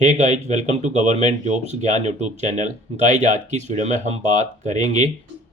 Hey guys, welcome to government jobs Gyan YouTube channel. Guys, आज की इस वीडियो में हम बात करेंगे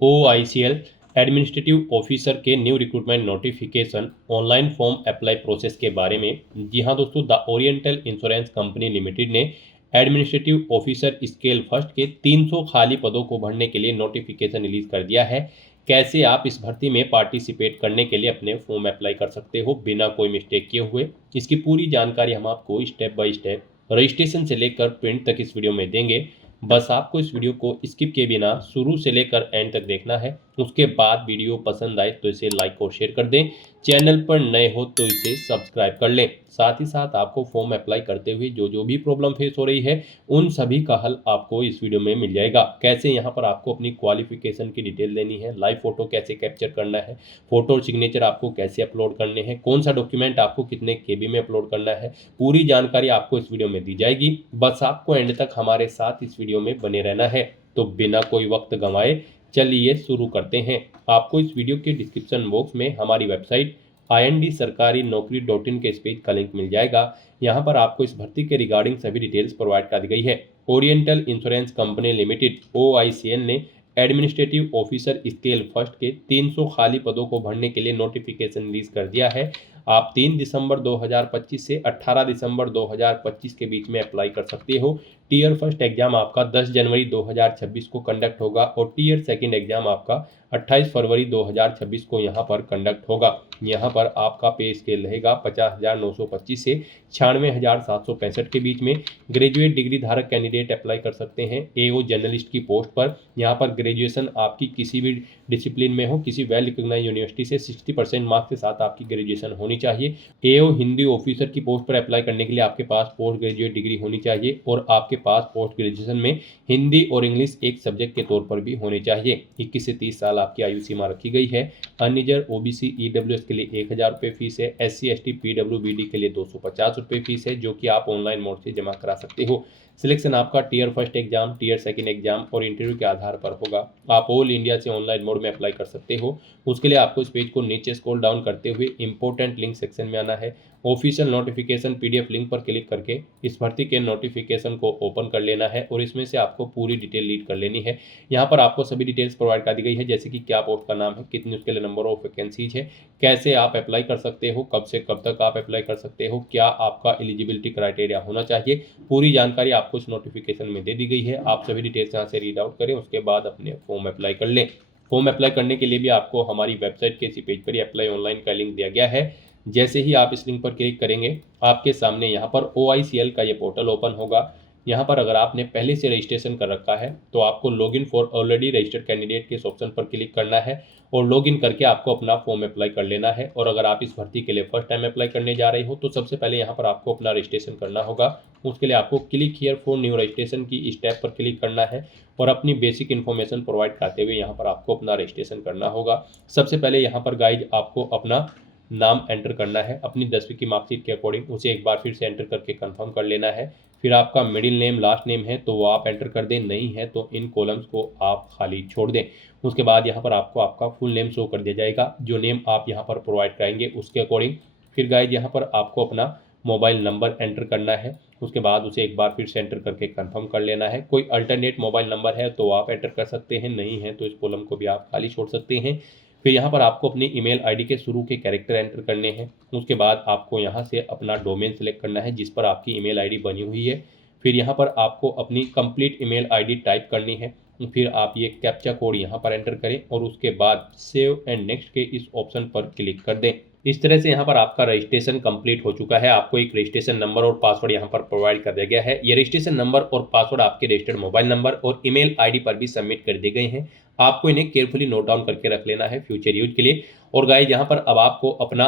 OICL एडमिनिस्ट्रेटिव ऑफिसर के new recruitment notification online form apply process के बारे में। जी हाँ दोस्तों, the Oriental Insurance Company Limited ने एडमिनिस्ट्रेटिव ऑफिसर स्केल फर्स्ट के 300 खाली पदों को भरने के लिए नोटिफिकेशन रिलीज कर दिया है। कैसे आप इस भर्ती में पार्टिसिपेट करने के लिए अपने फॉर्म अप्लाई कर सकते हो बिना कोई मिस्टेक किए हुए, इसकी पूरी जानकारी हम आपको स्टेप बाय स्टेप रजिस्ट्रेशन से लेकर प्रिंट तक इस वीडियो में देंगे। बस आपको इस वीडियो को स्किप किए बिना शुरू से लेकर एंड तक देखना है। उसके बाद वीडियो पसंद आए तो इसे लाइक और शेयर कर दें। चैनल पर नए हो तो इसे सब्सक्राइब कर लें। साथ ही साथ आपको फॉर्म अप्लाई करते हुए जो भी प्रॉब्लम फेस हो रही है उन सभी का हल आपको इस वीडियो में मिल जाएगा। कैसे यहाँ पर आपको अपनी क्वालिफिकेशन की डिटेल देनी है, लाइव फोटो कैसे कैप्चर करना है, फोटो और सिग्नेचर आपको कैसे अपलोड करने हैं, कौन सा डॉक्यूमेंट आपको कितने KB में अपलोड करना है, पूरी जानकारी आपको इस वीडियो में दी जाएगी। बस आपको एंड तक हमारे साथ इस वीडियो में बने रहना है। तो बिना कोई वक्त गंवाए चलिए शुरू करते हैं। आपको इस वीडियो के डिस्क्रिप्शन बॉक्स में हमारी वेबसाइट IND-sarkari-naukri.in के इस पेज का लिंक मिल जाएगा। यहाँ पर आपको इस भर्ती के रिगार्डिंग सभी डिटेल्स प्रोवाइड कर दी गई है। Oriental Insurance Company limited OICL ने एडमिनिस्ट्रेटिव ऑफिसर स्केल फर्स्ट के 300 खाली पदों को भरने के लिए नोटिफिकेशन रिलीज कर दिया है। आप 3 दिसंबर 2025 से 18 दिसंबर 2025 के बीच में अप्लाई कर सकते हो। टीयर फर्स्ट एग्जाम आपका 10 जनवरी 2026 को कंडक्ट होगा और टीयर सेकंड एग्जाम आपका 28 फरवरी 2026 को यहाँ पर कंडक्ट होगा। यहाँ पर आपका पे स्केल रहेगा 50,925 से 96,765 के बीच में। ग्रेजुएट डिग्री धारक कैंडिडेट अप्लाई कर सकते हैं AO जर्नलिस्ट की पोस्ट पर। यहाँ पर ग्रेजुएशन आपकी किसी भी डिसिप्लिन में हो, किसी वेल रिकॉग्नाइज यूनिवर्सिटी से 60% मार्क्स के साथ आपकी ग्रेजुएशन होनी चाहिए। AO हिंदी ऑफिसर की पोस्ट पर अप्लाई करने के लिए आपके पास पोस्ट ग्रेजुएट डिग्री होनी चाहिए और आपके पास पोस्ट ग्रेजुएशन में हिंदी और इंग्लिश एक सब्जेक्ट के तौर पर भी होने चाहिए। 21 से 30 साल आपकी आयु सीमा रखी गई है। अनरिजर्व OBC EWS के लिए 1,000 रुपये फीस है। SC ST PWBD के लिए 250 रुपये फीस है, जो कि आप ऑनलाइन मोड से जमा करा सकते हो। सिलेक्शन आपका tier first exam, tier second exam और इंटरव्यू के आधार पर होगा। आप ऑल इंडिया से ऑनलाइन मोड में अप्लाई कर सकते हो। उसके लिए आपको इस पेज को नीचे स्क्रॉल डाउन करते हुए इंपॉर्टेंट लिंक सेक्शन में आना है। ऑफिशियल नोटिफिकेशन PDF लिंक पर क्लिक करके इस भर्ती के नोटिफिकेशन को ओपन कर लेना है और इसमें से आपको पूरी डिटेल रीड कर लेनी है। यहाँ पर आपको सभी डिटेल्स प्रोवाइड कर दी गई है, जैसे कि क्या पोस्ट का नाम है, कितनी उसके लिए नंबर ऑफ वैकेंसीज है, कैसे आप अप्लाई कर सकते हो, कब से कब तक आप अप्लाई कर सकते हो, क्या आपका एलिजिबिलिटी क्राइटेरिया होना चाहिए। पूरी जानकारी आपको इस नोटिफिकेशन में दे दी गई है। आप सभी डिटेल्स यहाँ से रीड आउट करें, उसके बाद अपने फॉर्म अप्लाई कर लें। फॉर्म अप्लाई करने के लिए भी आपको हमारी वेबसाइट के इसी पेज पर ही अप्लाई ऑनलाइन का लिंक दिया गया है। जैसे ही आप इस लिंक पर क्लिक करेंगे, आपके सामने यहाँ पर OICL का ये पोर्टल ओपन होगा। यहाँ पर अगर आपने पहले से रजिस्ट्रेशन कर रखा है तो आपको login for already registered candidate के इस ऑप्शन पर क्लिक करना है और लॉगिन करके आपको अपना फॉर्म अप्लाई कर लेना है। और अगर आप इस भर्ती के लिए फर्स्ट टाइम अप्लाई करने जा रहे हो तो सबसे पहले यहाँ पर आपको अपना रजिस्ट्रेशन करना होगा। उसके लिए आपको click here for new registration की स्टेप पर क्लिक करना है और अपनी बेसिक इन्फॉर्मेशन प्रोवाइड करते हुए यहाँ पर आपको अपना रजिस्ट्रेशन करना होगा। सबसे पहले यहाँ पर गाइज आपको अपना नाम एंटर करना है अपनी 10वीं की मार्कशीट के अकॉर्डिंग। उसे एक बार फिर से एंटर करके कंफर्म कर लेना है। फिर आपका मिडिल नेम लास्ट नेम है तो वो आप एंटर कर दें, नहीं है तो इन कॉलम्स को आप खाली छोड़ दें। उसके बाद यहाँ पर आपको आपका फुल नेम शो कर दिया जाएगा, जो नेम आप यहाँ पर प्रोवाइड कराएंगे उसके अकॉर्डिंग। फिर गाइज यहाँ पर आपको अपना मोबाइल नंबर एंटर करना है। उसके बाद उसे एक बार फिर से एंटर करके कंफर्म कर लेना है। कोई अल्टरनेट मोबाइल नंबर है तो आप एंटर कर सकते हैं, नहीं है तो इस कॉलम को भी आप खाली छोड़ सकते हैं। फिर यहाँ पर आपको अपनी ईमेल आईडी के शुरू के कैरेक्टर एंटर करने हैं। उसके बाद आपको यहाँ से अपना डोमेन सेलेक्ट करना है जिस पर आपकी ईमेल आईडी बनी हुई है। फिर यहाँ पर आपको अपनी कंप्लीट ईमेल आईडी टाइप करनी है। फिर आप ये कैप्चा कोड यहाँ पर एंटर करें और उसके बाद सेव एंड नेक्स्ट के इस ऑप्शन पर क्लिक कर दें। इस तरह से यहाँ पर आपका रजिस्ट्रेशन कंप्लीट हो चुका है। आपको एक रजिस्ट्रेशन नंबर और पासवर्ड यहाँ पर प्रोवाइड कर दिया गया है। ये रजिस्ट्रेशन नंबर और पासवर्ड आपके रजिस्टर्ड मोबाइल नंबर और ईमेल आईडी पर भी सबमिट कर दिए गए हैं। आपको इन्हें केयरफुली नोट डाउन करके रख लेना है फ्यूचर यूज के लिए। और गाइस, यहाँ पर अब आपको अपना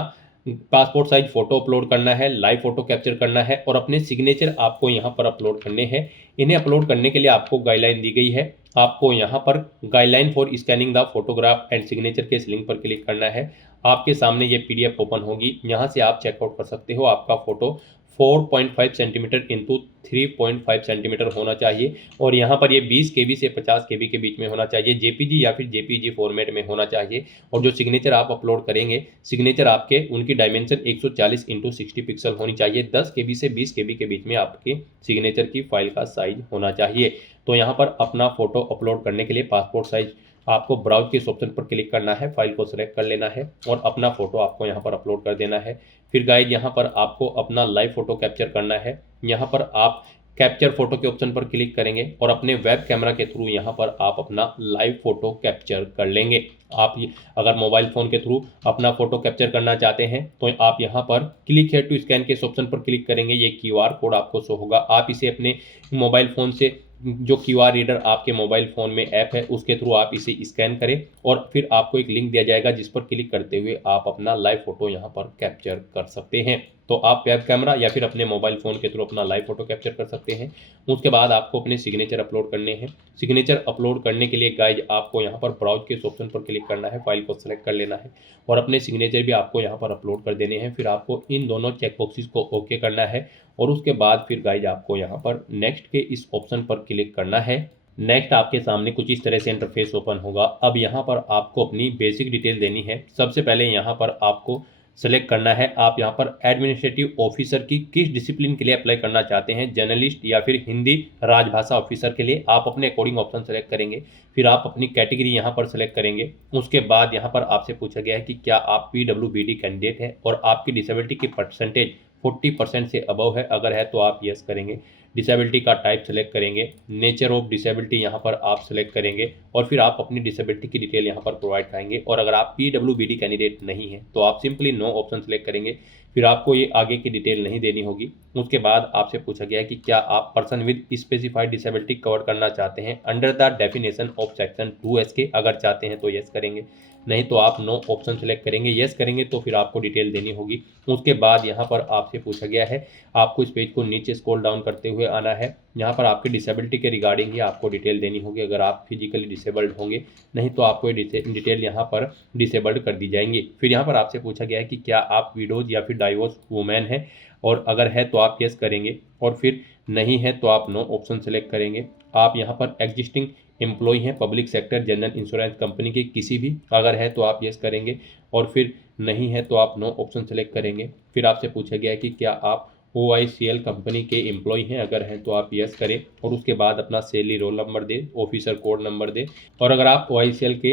पासपोर्ट साइज फोटो अपलोड करना है, लाइव फोटो कैप्चर करना है और अपने सिग्नेचर आपको यहाँ पर अपलोड करने हैं। इन्हें अपलोड करने के लिए आपको गाइडलाइन दी गई है। आपको यहाँ पर guideline for scanning the photograph and signature के इस लिंक पर क्लिक करना है। आपके सामने ये PDF ओपन होगी, यहाँ से आप चेकआउट कर सकते हो आपका फोटो 4.5 सेंटीमीटर इंटू 3.5 सेंटीमीटर होना चाहिए और यहाँ पर ये 20 केबी से 50 केबी के बीच में होना चाहिए, जेपीजी या फिर जेपीजी फॉर्मेट में होना चाहिए। और जो सिग्नेचर आप अपलोड करेंगे, सिग्नेचर आपके उनकी डायमेंशन 140 इंटू 60 पिक्सल होनी चाहिए। 10 केबी से 20 केबी के बीच में आपके सिग्नेचर की फाइल का साइज होना चाहिए। तो यहाँ पर अपना फोटो अपलोड करने के लिए पासपोर्ट साइज आपको ब्राउज के इस ऑप्शन पर क्लिक करना है, फाइल को सिलेक्ट कर लेना है और अपना फोटो आपको यहाँ पर अपलोड कर देना है। फिर गाइज यहाँ पर आपको अपना लाइव फोटो कैप्चर करना है। यहाँ पर आप कैप्चर फोटो के ऑप्शन पर क्लिक करेंगे और अपने वेब कैमरा के थ्रू यहाँ पर आप अपना लाइव फोटो कैप्चर कर लेंगे। आप अगर मोबाइल फ़ोन के थ्रू अपना फोटो कैप्चर करना चाहते हैं तो आप यहाँ पर क्लिक है टू स्कैन के इस ऑप्शन पर क्लिक करेंगे। ये QR कोड आपको शो होगा। आप इसे अपने मोबाइल फ़ोन से जो QR रीडर आपके मोबाइल फ़ोन में ऐप है उसके थ्रू आप इसे स्कैन करें और फिर आपको एक लिंक दिया जाएगा जिस पर क्लिक करते हुए आप अपना लाइव फोटो यहाँ पर कैप्चर कर सकते हैं। तो आप वेब कैमरा या फिर अपने मोबाइल फ़ोन के थ्रू अपना लाइव फोटो कैप्चर कर सकते हैं। उसके बाद आपको अपने सिग्नेचर अपलोड करने हैं। सिग्नेचर अपलोड करने के लिए गाइज आपको यहाँ पर ब्राउज के इस ऑप्शन पर क्लिक करना है, फाइल को सेलेक्ट कर लेना है और अपने सिग्नेचर भी आपको यहाँ पर अपलोड कर देने हैं। फिर आपको इन दोनों चेक बॉक्सेस को ओके करना है और उसके बाद फिर गाइज आपको यहाँ पर नेक्स्ट के इस ऑप्शन पर क्लिक करना है। नेक्स्ट आपके सामने कुछ इस तरह से इंटरफेस ओपन होगा। अब यहाँ पर आपको अपनी बेसिक डिटेल देनी है। सबसे पहले यहाँ पर आपको सेलेक्ट करना है आप यहाँ पर एडमिनिस्ट्रेटिव ऑफिसर की किस डिसिप्लिन के लिए अप्लाई करना चाहते हैं, जर्नलिस्ट या फिर हिंदी राजभाषा ऑफिसर के लिए। आप अपने अकॉर्डिंग ऑप्शन सेलेक्ट करेंगे। फिर आप अपनी कैटेगरी यहाँ पर सेलेक्ट करेंगे। उसके बाद यहाँ पर आपसे पूछा गया है कि क्या आप PWBD कैंडिडेट हैं और आपकी डिसेबिलिटी की परसेंटेज 40% से अबव है। अगर है तो आप यस करेंगे। डिसेबिलिटी का टाइप सेलेक्ट करेंगे। नेचर ऑफ डिसेबिलिटी यहाँ पर आप सेलेक्ट करेंगे और फिर आप अपनी डिसेबिलिटी की डिटेल यहाँ पर प्रोवाइड कराएंगे। और अगर आप PWBD कैंडिडेट नहीं है तो आप सिंपली नो ऑप्शन सेलेक्ट करेंगे। फिर आपको ये आगे की डिटेल नहीं देनी होगी। उसके बाद आपसे पूछा गया है कि क्या आप person with specified disability cover करना चाहते हैं under the definition of section 2S के। अगर चाहते हैं तो यस करेंगे, नहीं तो आप नो ऑप्शन सेलेक्ट करेंगे। यस करेंगे तो फिर आपको डिटेल देनी होगी। उसके बाद यहाँ पर आपसे पूछा गया है आपको इस पेज को नीचे स्क्रॉल डाउन करते हुए आना है। यहाँ पर आपकी डिसेबिलिटी के रिगार्डिंग ही आपको डिटेल देनी होगी अगर आप फिजिकली डिसेबल्ड होंगे, नहीं तो आपको डिटेल यहाँ पर डिसेबल्ड कर दी जाएंगी। फिर यहाँ पर आपसे पूछा गया है कि क्या आप विडोज या फिर डाइवोर्स वुमेन हैं और अगर है तो आप यस करेंगे और फिर नहीं है तो आप नो ऑप्शन सेलेक्ट करेंगे। आप यहाँ पर एग्जिस्टिंग एम्प्लॉय हैं public sector general insurance company के किसी भी, अगर है तो आप यस करेंगे और फिर नहीं है तो आप नो ऑप्शन सेलेक्ट करेंगे। फिर आपसे पूछा गया है कि क्या आप OICL कंपनी के एम्प्लॉय हैं, अगर हैं तो आप यस करें और उसके बाद अपना सैलरी रोल नंबर दें, ऑफिसर कोड नंबर दें। और अगर आप OICL के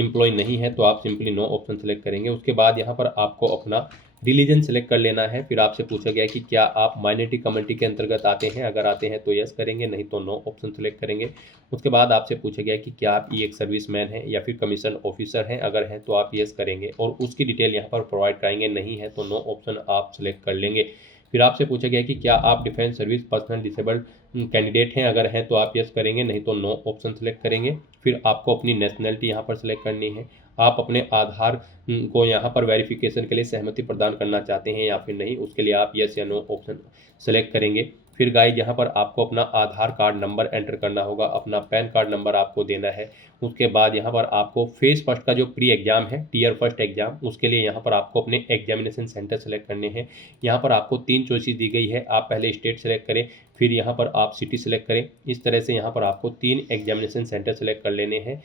एम्प्लॉय नहीं है तो आप सिंपली नो ऑप्शन सेलेक्ट करेंगे। उसके बाद यहाँ पर आपको अपना रिलीजन सेलेक्ट कर लेना है। फिर आपसे पूछा गया है कि क्या आप माइनॉरिटी कम्युनिटी के अंतर्गत आते हैं, अगर आते हैं तो यस करेंगे, नहीं तो नो ऑप्शन सेलेक्ट करेंगे। उसके बाद आपसे पूछा गया है कि क्या आप एक सर्विसमैन हैं या फिर कमीशन ऑफिसर हैं, अगर हैं तो आप यस करेंगे और उसकी डिटेल यहाँ पर प्रोवाइड कराएंगे, नहीं है तो नो ऑप्शन आप सेलेक्ट कर लेंगे। फिर आपसे पूछा गया कि क्या आप defence service personal disabled candidate हैं, अगर हैं तो आप यस करेंगे, नहीं तो नो ऑप्शन सेलेक्ट करेंगे। फिर आपको अपनी नेशनलिटी यहाँ पर सेलेक्ट करनी है। आप अपने आधार को यहाँ पर वेरिफिकेशन के लिए सहमति प्रदान करना चाहते हैं या फिर नहीं, उसके लिए आप यस या नो ऑप्शन सेलेक्ट करेंगे। फिर गाइस यहाँ पर आपको अपना आधार कार्ड नंबर एंटर करना होगा, अपना पैन कार्ड नंबर आपको देना है। उसके बाद यहाँ पर आपको फेज फर्स्ट का जो प्री एग्जाम है, टीयर फर्स्ट एग्जाम, उसके लिए यहाँ पर आपको अपने एग्जामिनेशन सेंटर सेलेक्ट करने हैं। यहाँ पर आपको 3 चॉइसेस दी गई है। आप पहले स्टेट सेलेक्ट करें, फिर यहाँ पर आप सिटी सेलेक्ट करें। इस तरह से यहाँ पर आपको 3 एग्जामिनेशन सेंटर सेलेक्ट कर लेने हैं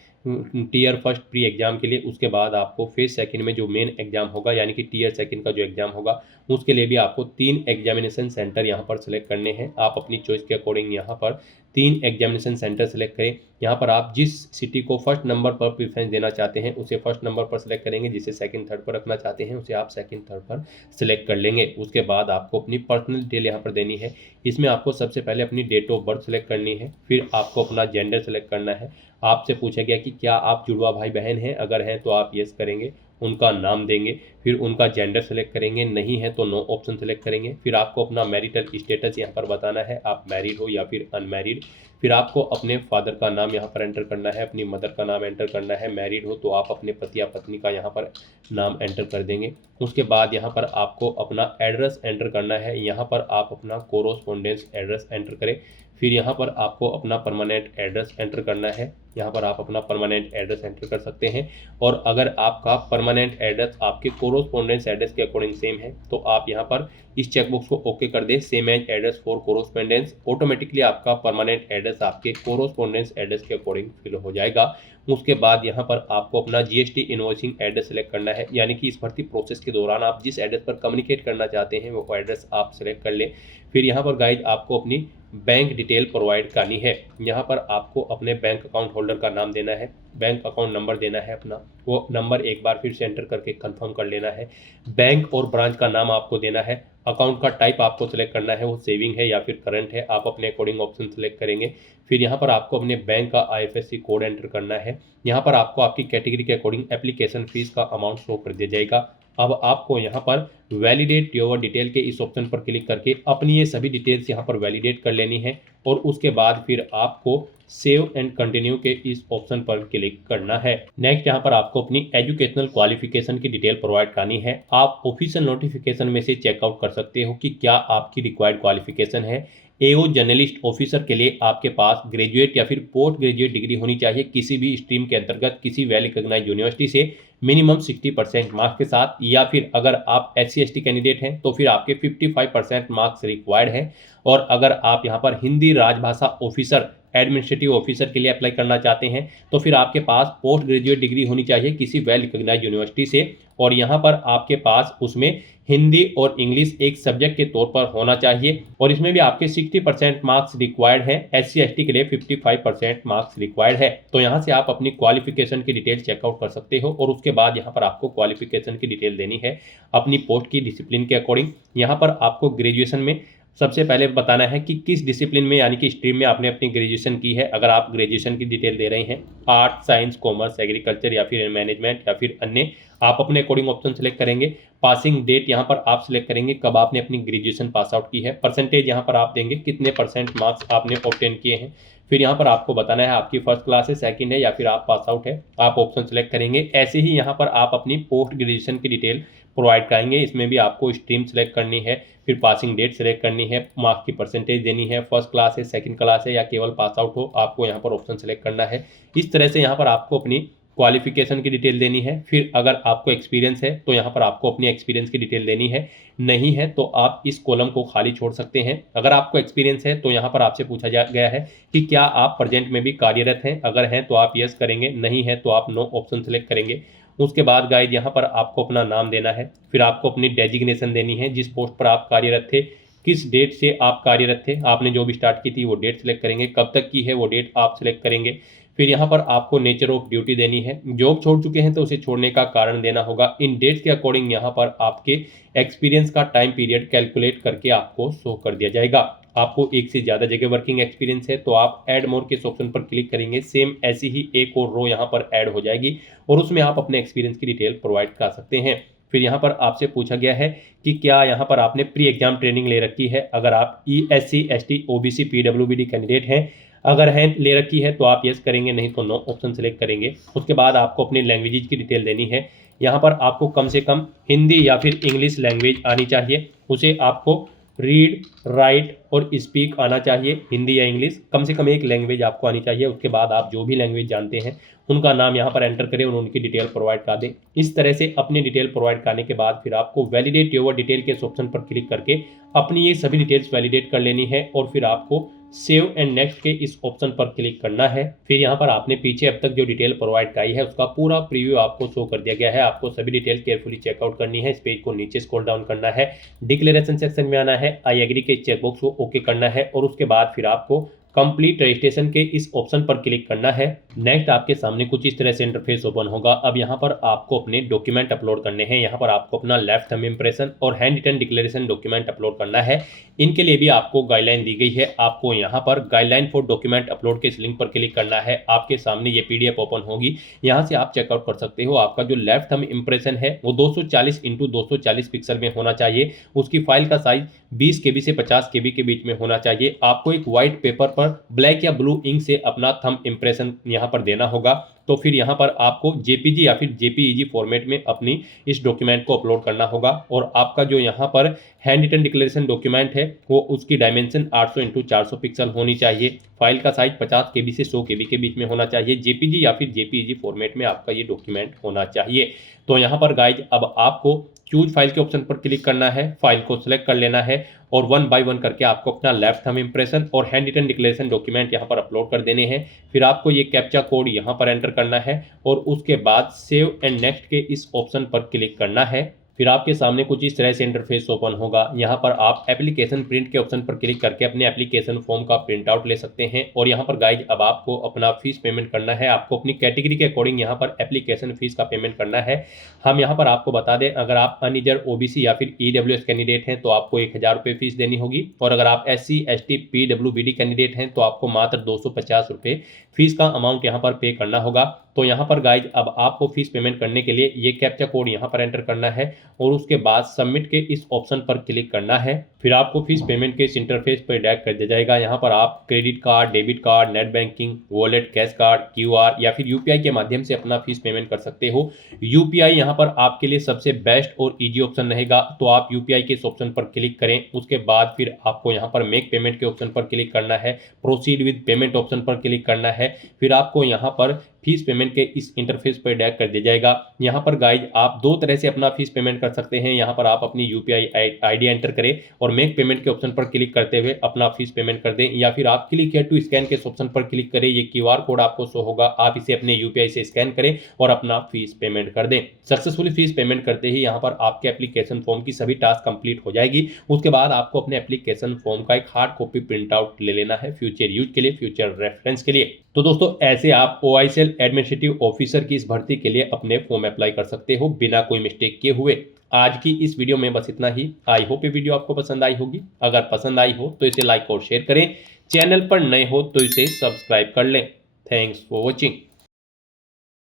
टीयर फर्स्ट प्री एग्जाम के लिए। उसके बाद आपको फेज सेकंड में जो मेन एग्जाम होगा यानी कि टीयर सेकंड का जो एग्जाम होगा उसके लिए भी आपको 3 एग्जामिनेशन सेंटर यहाँ पर सेलेक्ट करने हैं। आप अपनी चॉइस के अकॉर्डिंग यहाँ पर 3 एग्जामिनेशन सेंटर सेलेक्ट करें। यहाँ पर आप जिस सिटी को फर्स्ट नंबर पर प्रेफरेंस देना चाहते हैं उसे फर्स्ट नंबर पर सेलेक्ट करेंगे, जिसे सेकंड थर्ड पर रखना चाहते हैं उसे आप सेकंड थर्ड पर सेलेक्ट कर लेंगे। उसके बाद आपको अपनी पर्सनल डिटेल यहाँ पर देनी है। इसमें आपको सबसे पहले अपनी डेट ऑफ बर्थ सेलेक्ट करनी है, फिर आपको अपना जेंडर सेलेक्ट करना है। आपसे पूछा गया कि क्या आप जुड़वा भाई बहन हैं, अगर हैं तो आप यस करेंगे, उनका नाम देंगे, फिर उनका जेंडर सेलेक्ट करेंगे, नहीं है तो नो ऑप्शन सेलेक्ट करेंगे। फिर आपको अपना मैरिटल स्टेटस यहाँ पर बताना है, आप मैरिड हो या फिर अनमैरिड। फिर आपको अपने फादर का नाम यहाँ पर एंटर करना है, अपनी मदर का नाम एंटर करना है। मैरिड हो तो आप अपने पति या पत्नी का यहाँ पर नाम एंटर कर देंगे। उसके बाद यहाँ पर आपको अपना एड्रेस एंटर करना है। यहाँ पर आप अपना कोरोस्पोंडेंस एड्रेस एंटर करें। फिर यहाँ पर आपको अपना परमानेंट एड्रेस एंटर करना है। यहाँ पर आप अपना परमानेंट एड्रेस एंटर कर सकते हैं। और अगर आपका परमानेंट एड्रेस आपके कोरोस्पोंडेंस एड्रेस के अकॉर्डिंग सेम है तो आप यहाँ पर इस चेकबॉक्स को ओके कर दें। Same as address for correspondence, automatically आपका परमानेंट एड्रेस आपके कोरोस्पोंडेंस एड्रेस के अकॉर्डिंग फिल हो जाएगा। उसके बाद यहाँ पर आपको अपना जीएसटी इनवॉइसिंग एड्रेस सेलेक्ट करना है, यानी कि इस भर्ती प्रोसेस के दौरान आप जिस एड्रेस पर कम्युनिकेट करना चाहते हैं वो एड्रेस आप सेलेक्ट कर लें। फिर यहाँ पर गाइज आपको अपनी बैंक डिटेल प्रोवाइड करनी है। यहाँ पर आपको अपने बैंक अकाउंट होल्डर का नाम देना है, बैंक अकाउंट नंबर देना है अपना, वो नंबर एक बार फिर से एंटर करके कंफर्म कर लेना है। बैंक और ब्रांच का नाम आपको देना है। अकाउंट का टाइप आपको सेलेक्ट करना है, वो सेविंग है या फिर करंट है, आप अपने अकॉर्डिंग ऑप्शन सेलेक्ट करेंगे। फिर यहाँ पर आपको अपने बैंक का आईएफएससी कोड एंटर करना है। यहाँ पर आपको आपकी कैटेगरी के अकॉर्डिंग एप्लीकेशन फीस का अमाउंट शो कर दिया जाएगा। अब आपको यहाँ पर वैलिडेट योर डिटेल के इस ऑप्शन पर क्लिक करके अपनी ये सभी डिटेल्स यहाँ पर वैलिडेट कर लेनी है और उसके बाद फिर आपको सेव एंड कंटिन्यू के इस ऑप्शन पर क्लिक करना है। नेक्स्ट यहाँ पर आपको अपनी एजुकेशनल क्वालिफिकेशन की डिटेल प्रोवाइड करनी है। आप ऑफिशियल नोटिफिकेशन में से चेकआउट कर सकते हो कि क्या आपकी रिक्वायर्ड क्वालिफिकेशन है। एओ जर्नलिस्ट ऑफिसर के लिए आपके पास ग्रेजुएट या फिर पोस्ट ग्रेजुएट डिग्री होनी चाहिए किसी भी स्ट्रीम के अंतर्गत किसी वेल रिकॉग्नाइज्ड यूनिवर्सिटी से मिनिमम 60% मार्क्स के साथ, या फिर अगर आप SC/ST कैंडिडेट हैं तो फिर आपके 55% मार्क्स रिक्वायर्ड हैं। और अगर आप यहाँ पर हिंदी राजभाषा ऑफिसर एडमिनिस्ट्रेटिव ऑफिसर के लिए अप्लाई करना चाहते हैं तो फिर आपके पास पोस्ट ग्रेजुएट डिग्री होनी चाहिए किसी वेल रिकॉग्नाइज्ड यूनिवर्सिटी से, और यहाँ पर आपके पास उसमें हिंदी और इंग्लिश एक सब्जेक्ट के तौर पर होना चाहिए, और इसमें भी आपके 60% मार्क्स रिक्वायर्ड है। SC/ST के लिए 55% मार्क्स रिक्वायर्ड है। तो यहाँ से आप अपनी क्वालिफिकेशन की डिटेल चेकआउट कर सकते हो और उसके बाद यहाँ पर आपको क्वालिफिकेशन की डिटेल देनी है अपनी पोस्ट की डिसिप्लिन के अकॉर्डिंग। यहाँ पर आपको ग्रेजुएशन में सबसे पहले बताना है कि किस डिसिप्लिन में यानी कि स्ट्रीम में आपने अपनी ग्रेजुएशन की है। अगर आप ग्रेजुएशन की डिटेल दे रहे हैं आर्ट, साइंस, कॉमर्स, एग्रीकल्चर या फिर मैनेजमेंट या फिर अन्य, आप अपने अकॉर्डिंग ऑप्शन सेलेक्ट करेंगे। पासिंग डेट यहाँ पर आप सिलेक्ट करेंगे कब आपने अपनी ग्रेजुएशन पास आउट की है। परसेंटेज यहाँ पर आप देंगे कितने परसेंट मार्क्स आपने ऑब्टेन किए हैं। फिर यहाँ पर आपको बताना है आपकी फर्स्ट क्लास है, सेकंड है या फिर आप पास आउट है, आप ऑप्शन सेलेक्ट करेंगे। ऐसे ही यहाँ पर आप अपनी पोस्ट ग्रेजुएशन की डिटेल प्रोवाइड कराएंगे। इसमें भी आपको स्ट्रीम सेलेक्ट करनी है, फिर पासिंग डेट सेलेक्ट करनी है, मार्क्स की परसेंटेज देनी है, फर्स्ट क्लास है, सेकंड क्लास है या केवल पास आउट हो, आपको यहाँ पर ऑप्शन सेलेक्ट करना है। इस तरह से यहाँ पर आपको अपनी क्वालिफिकेशन की डिटेल देनी है। फिर अगर आपको एक्सपीरियंस है तो यहाँ पर आपको अपनी एक्सपीरियंस की डिटेल देनी है, नहीं है तो आप इस कॉलम को खाली छोड़ सकते हैं। अगर आपको एक्सपीरियंस है तो यहाँ पर आपसे पूछा गया है कि क्या आप प्रेजेंट में भी कार्यरत हैं, अगर हैं तो आप यस करेंगे, नहीं है तो आप नो ऑप्शन सेलेक्ट करेंगे। उसके बाद गाइड यहाँ पर आपको अपना नाम देना है, फिर आपको अपनी डेजिग्नेशन देनी है, जिस पोस्ट पर आप कार्यरत थे, किस डेट से आप कार्यरत थे, आपने जो भी स्टार्ट की थी वो डेट सेलेक्ट करेंगे, कब तक की है वो डेट आप सेलेक्ट करेंगे। फिर यहाँ पर आपको नेचर ऑफ ड्यूटी देनी है, जॉब छोड़ चुके हैं तो उसे छोड़ने का कारण देना होगा। इन डेट्स के अकॉर्डिंग यहाँ पर आपके एक्सपीरियंस का टाइम पीरियड कैलकुलेट करके आपको शो कर दिया जाएगा। आपको एक से ज़्यादा जगह वर्किंग एक्सपीरियंस है तो आप ऐड मोर के ऑप्शन पर क्लिक करेंगे। सेम ऐसी ही एक और रो यहाँ पर ऐड हो जाएगी और उसमें आप अपने एक्सपीरियंस की डिटेल प्रोवाइड कर सकते हैं। फिर यहाँ पर आपसे पूछा गया है कि क्या यहाँ पर आपने प्री एग्जाम ट्रेनिंग ले रखी है। अगर आप SC/ST OBC PWBD कैंडिडेट हैं, अगर है ले रखी है तो आप यस करेंगे, नहीं तो नो ऑप्शन सेलेक्ट करेंगे। उसके बाद आपको अपनी लैंग्वेज की डिटेल देनी है। यहाँ पर आपको कम से कम हिंदी या फिर इंग्लिश लैंग्वेज आनी चाहिए, उसे आपको रीड, राइट और स्पीक आना चाहिए। हिंदी या इंग्लिश कम से कम एक लैंग्वेज आपको आनी चाहिए। उसके बाद आप जो भी लैंग्वेज जानते हैं उनका नाम यहाँ पर एंटर करें और उनकी डिटेल प्रोवाइड कर दें। इस तरह से अपनी डिटेल प्रोवाइड करने के बाद फिर आपको वैलिडेट योर डिटेल के ऑप्शन पर क्लिक करके अपनी ये सभी डिटेल्स वैलिडेट कर लेनी है और फिर आपको सेव एंड नेक्स्ट के इस ऑप्शन पर क्लिक करना है। फिर यहाँ पर आपने पीछे अब तक जो डिटेल प्रोवाइड कराई है उसका पूरा प्रीव्यू आपको शो कर दिया गया है। आपको सभी डिटेल केयरफुली चेकआउट करनी है। इस पेज को नीचे स्क्रॉल डाउन करना है, डिक्लेरेशन सेक्शन में आना है, आई एग्री के चेकबॉक्स को ओके करना है और उसके बाद फिर आपको कंप्लीट रजिस्ट्रेशन के इस ऑप्शन पर क्लिक करना है। नेक्स्ट आपके सामने कुछ इस तरह से इंटरफेस ओपन होगा। अब यहाँ पर आपको अपने डॉक्यूमेंट अपलोड करने हैं। यहाँ पर आपको अपना लेफ्ट थंब इंप्रेशन और handwritten declaration document upload करना है। इनके लिए भी आपको गाइडलाइन दी गई है। आपको यहाँ पर गाइडलाइन फॉर डॉक्यूमेंट अपलोड के इस लिंक पर क्लिक करना है। आपके सामने ये PDF ओपन होगी, यहाँ से आप चेकआउट कर सकते हो। आपका जो लेफ्ट थंब इंप्रेशन है वो 240x240 पिक्सल में होना चाहिए। उसकी फाइल का साइज 20 KB से 50 KB के बीच में होना चाहिए। आपको एक व्हाइट पेपर पर ब्लैक या ब्लू इंक से अपना थंब इंप्रेशन यहाँ पर देना होगा तो फिर यहाँ पर आपको जेपीजी या फिर जेपीईजी फॉर्मेट में अपनी इस डॉक्यूमेंट को अपलोड करना होगा। और आपका जो यहाँ पर हैंड रिटन डिक्लेरेशन डॉक्यूमेंट है वो उसकी डायमेंशन 800 इंटू 400 पिक्सल होनी चाहिए। फाइल का साइज 50 KB से 100 KB के बीच में होना चाहिए। जेपीजी या फिर जेपीईजी फॉर्मेट में आपका ये डॉक्यूमेंट होना चाहिए। तो यहाँ पर गाइज अब आपको चूज फाइल के ऑप्शन पर क्लिक करना है, फाइल को सिलेक्ट कर लेना है और 1 बाय 1 करके आपको अपना लेफ्ट थंब इंप्रेशन और हैंड रिटन डिक्लेरेशन डॉक्यूमेंट यहाँ पर अपलोड कर देने हैं। फिर आपको ये कैप्चा कोड यहाँ पर एंटर करना है और उसके बाद सेव एंड नेक्स्ट के इस ऑप्शन पर क्लिक करना है। फिर आपके सामने कुछ इस तरह से इंटरफेस ओपन होगा। यहाँ पर आप एप्लीकेशन प्रिंट के ऑप्शन पर क्लिक करके अपने एप्लीकेशन फॉर्म का प्रिंट आउट ले सकते हैं। और यहाँ पर गाइज अब आपको अपना फीस पेमेंट करना है। आपको अपनी कैटेगरी के अकॉर्डिंग यहाँ पर एप्लीकेशन फीस का पेमेंट करना है। हम यहाँ पर आपको बता दें, अगर आप अनरिजर्व ओबीसी या फिर ईडब्ल्यूएस कैंडिडेट हैं तो आपको 1000 रुपये फीस देनी होगी। और अगर आप SC ST PWBD कैंडिडेट हैं तो आपको मात्र 250 रुपये फीस का अमाउंट यहाँ पर पे करना होगा। तो यहाँ पर गाइज अब आपको फीस पेमेंट करने के लिए ये कैप्चा कोड यहाँ पर एंटर करना है और उसके बाद सबमिट के इस ऑप्शन पर क्लिक करना है। फिर आपको फीस पेमेंट के इस इंटरफेस पर डायरेक्ट कर दिया जाएगा। यहाँ पर आप credit card, debit card, net banking, wallet, cash card, QR या फिर UPI के माध्यम से अपना फीस पेमेंट कर सकते हो। UPI यहाँ पर आपके लिए सबसे बेस्ट और ईजी ऑप्शन रहेगा। तो आप UPI के इस ऑप्शन पर क्लिक करें। उसके बाद फिर आपको यहाँ पर मेक पेमेंट के ऑप्शन पर क्लिक करना है, प्रोसीड विद पेमेंट ऑप्शन पर क्लिक करना है। फिर आपको यहाँ पर फीस पेमेंट के इस इंटरफेस पर डायरेक्ट कर दिया जाएगा। यहाँ पर गाइज आप दो तरह से अपना फीस पेमेंट कर सकते हैं। यहाँ पर आप अपनी UPI ID एंटर करें और मेक पेमेंट के ऑप्शन पर क्लिक करते हुए अपना फीस पेमेंट कर दें, या फिर आप क्लिक हियर टू स्कैन के ऑप्शन पर क्लिक करें। ये QR कोड आपको शो होगा, आप इसे अपने UPI से स्कैन करें और अपना फीस पेमेंट कर दें। सक्सेसफुली फीस पेमेंट करते ही यहाँ पर आपके एप्लीकेशन फॉर्म की सभी टास्क कंप्लीट हो जाएगी। उसके बाद आपको अपने एप्लीकेशन फॉर्म का एक हार्ड कॉपी प्रिंट आउट ले लेना है फ्यूचर यूज के लिए, फ्यूचर रेफरेंस के लिए। तो दोस्तों ऐसे आप OICL एडमिनिस्ट्रेटिव ऑफिसर की इस भर्ती के लिए अपने फॉर्म अप्लाई कर सकते हो बिना कोई मिस्टेक किए हुए। आज की इस वीडियो में बस इतना ही। आई होप ये वीडियो आपको पसंद आई होगी। अगर पसंद आई हो तो इसे लाइक और शेयर करें। चैनल पर नए हो तो इसे सब्सक्राइब कर लें। Thanks for watching.